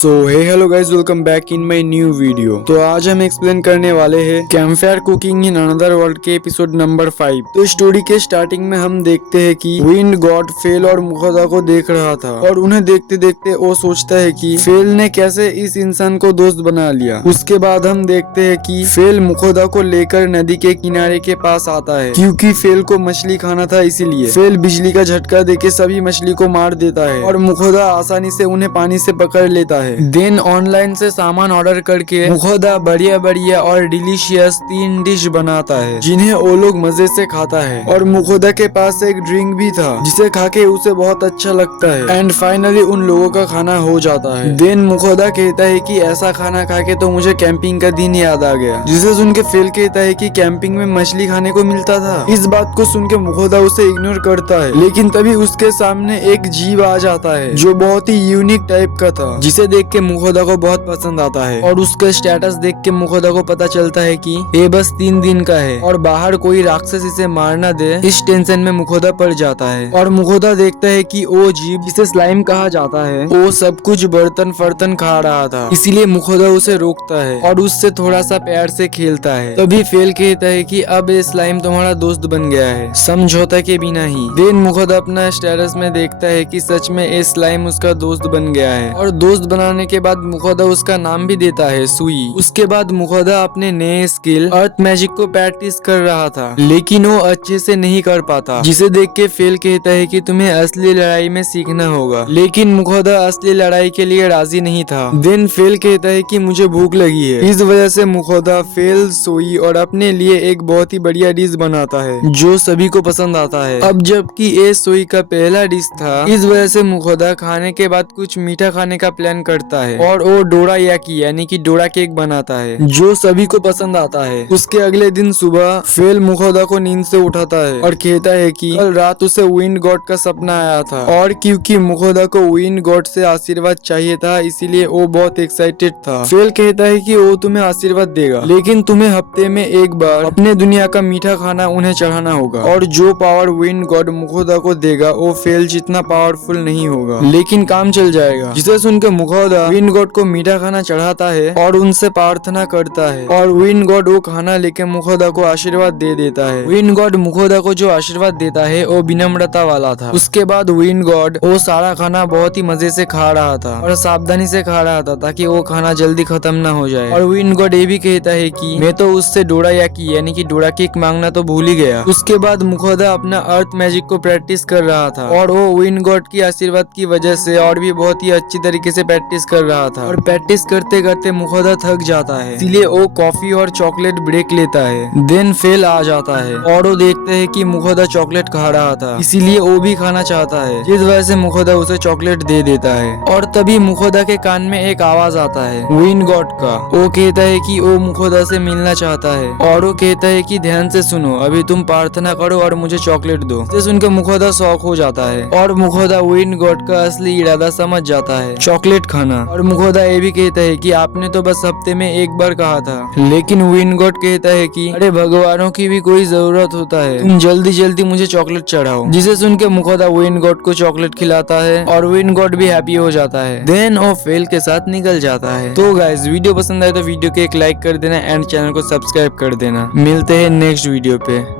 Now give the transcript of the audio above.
So hey hello guys, welcome back in my new video. तो आज हम explain करने वाले हैं campfire cooking in another world के एपिसोड नंबर 5। तो स्टोरी के स्टार्टिंग में हम देखते हैं कि विंड गॉड फेल और मुखदा को देख रहा था और उन्हें देखते देखते वो सोचता है कि फेल ने कैसे इस इंसान को दोस्त बना लिया। उसके बाद हम देखते हैं कि फेल मुखदा को लेकर नदी के किनारे के पास आता है क्योंकि फेल को मछली खाना था, इसीलिए फेल बिजली का झटका देके सभी मछली को मार देता है और मुखदा आसानी से उन्हें पानी से पकड़ लेता है। देन ऑनलाइन से सामान ऑर्डर करके मुखदा बढ़िया बढ़िया और डिलीशियस 3 डिश बनाता है जिन्हें वो लोग मजे से खाता है। और मुखदा के पास एक ड्रिंक भी था जिसे खा के उसे बहुत अच्छा लगता है। एंड फाइनली उन लोगों का खाना हो जाता है। देन मुखदा कहता है कि ऐसा खाना खा के तो मुझे कैंपिंग का दिन याद आ गया, जिसे सुन के फेल कहता है कि कैंपिंग में मछली खाने को मिलता था। इस बात को सुन के मुखदा उसे इग्नोर करता है, लेकिन तभी उसके सामने एक जीव आ जाता है जो बहुत ही यूनिक टाइप का था, जिसे देख के मुखदा को बहुत पसंद आता है। और उसका स्टेटस देख के मुखदा को पता चलता है कि ये बस 3 दिन का है और बाहर कोई राक्षस इसे मार ना दे, इस टेंशन में मुखदा पड़ जाता है। और मुखदा देखता है कि वो जीव जिसे स्लाइम कहा जाता है वो सब कुछ बर्तन फर्तन खा रहा था, इसीलिए मुखदा उसे रोकता है और उससे थोड़ा सा प्यार से खेलता है। तभी फेल कहता है कि अब ये स्लाइम तुम्हारा दोस्त बन गया है, समझौता के बिना ही। देन मुखदा अपना स्टेटस में देखता है कि सच में ये स्लाइम उसका दोस्त बन गया है और दोस्त बनाने के बाद मुखदा उसका नाम भी देता है सुई। उसके बाद मुखदा अपने नए स्किल अर्थ मैजिक को प्रैक्टिस कर रहा था, लेकिन वो अच्छे से नहीं कर पाता, जिसे देख के फेल कहता है कि तुम्हें असली लड़ाई में सीखना होगा। लेकिन मुखदा असली लड़ाई के लिए राजी नहीं था। देन फेल कहता है कि मुझे भूख लगी है। इस वजह से मुखदा फेल सोई और अपने लिए एक बहुत ही बढ़िया डिश बनाता है जो सभी को पसंद आता है। अब जबकि ये सोई का पहला डिश था, इस वजह से मुखदा खाने के बाद कुछ मीठा खाने का प्लान करता है और वो डोरा याकी यानी कि डोरा केक बनाता है जो सभी को पसंद आता है। उसके अगले दिन सुबह फेल मुखदा को नींद से उठाता है और कहता है कि कल रात उसे विंड गॉड का सपना आया था और क्योंकि मुखदा को विंड गॉड से आशीर्वाद चाहिए था, इसीलिए वो बहुत एक्साइटेड था। फेल कहता है कि वो तुम्हें आशीर्वाद देगा, लेकिन तुम्हें हफ्ते में एक बार अपने दुनिया का मीठा खाना उन्हें चढ़ाना होगा और जो पावर विंड गॉड मुखदा को देगा वो फेल जितना पावरफुल नहीं होगा, लेकिन काम चल जाएगा। जिसे सुनकर मुखदा विंड गॉड को मीठा खाना चढ़ाता है और उनसे प्रार्थना करता है और विंड गॉड वो खाना लेके मुखदा को आशीर्वाद दे देता है। विंड गॉड मुखदा को जो आशीर्वाद देता है वो विनम्रता वाला था। उसके बाद विंड गॉड वो सारा खाना बहुत ही मजे से खा रहा था और सावधानी से खा रहा था ताकि वो खाना जल्दी खत्म ना हो जाए। और विंड गॉड ये भी कहता है कि मैं तो उससे डोरा याकी यानी कि डोरा केक मांगना तो भूल ही गया। उसके बाद मुखदा अपना अर्थ मैजिक को प्रैक्टिस कर रहा था और वो विंड गॉड की आशीर्वाद की वजह से और भी बहुत ही अच्छी तरीके से प्रैक्टिस कर रहा था। और प्रैक्टिस करते करते मुखदा थक जाता है, इसलिए वो कॉफी और चॉकलेट ब्रेक लेता है। देन फेल आ जाता है और वो देखते है कि मुखदा चॉकलेट खा रहा था, इसीलिए वो भी खाना चाहता है, जिस वजह से मुखदा उसे चॉकलेट दे देता है। और तभी मुखदा के कान में एक आवाज आता है विंड गॉड का। वो कहता है कि वो मुखदा से मिलना चाहता है और वो कहता है कि ध्यान से सुनो, अभी तुम प्रार्थना करो और मुझे चॉकलेट दो। इसे सुनकर मुखदा शॉक हो जाता है और मुखदा विंड गॉड का असली इरादा समझ जाता है, चॉकलेट खाना। और मुखदा ये भी कहता है कि आपने तो बस हफ्ते में एक बार कहा था, लेकिन विंड गॉड कहता है कि अरे भगवानों की भी कोई जरूरत होता है, तुम जल्दी जल्दी मुझे चॉकलेट चढ़ाओ। जिसे सुन के मुखदा विंड गॉड को चॉकलेट खिलाता है और विंड गॉड भी हैप्पी हो जाता है। देन वो फेल के साथ निकल जाता है। तो गाइस, वीडियो पसंद आए तो वीडियो को एक लाइक कर देना एंड चैनल को सब्सक्राइब कर देना। मिलते हैं नेक्स्ट वीडियो पे।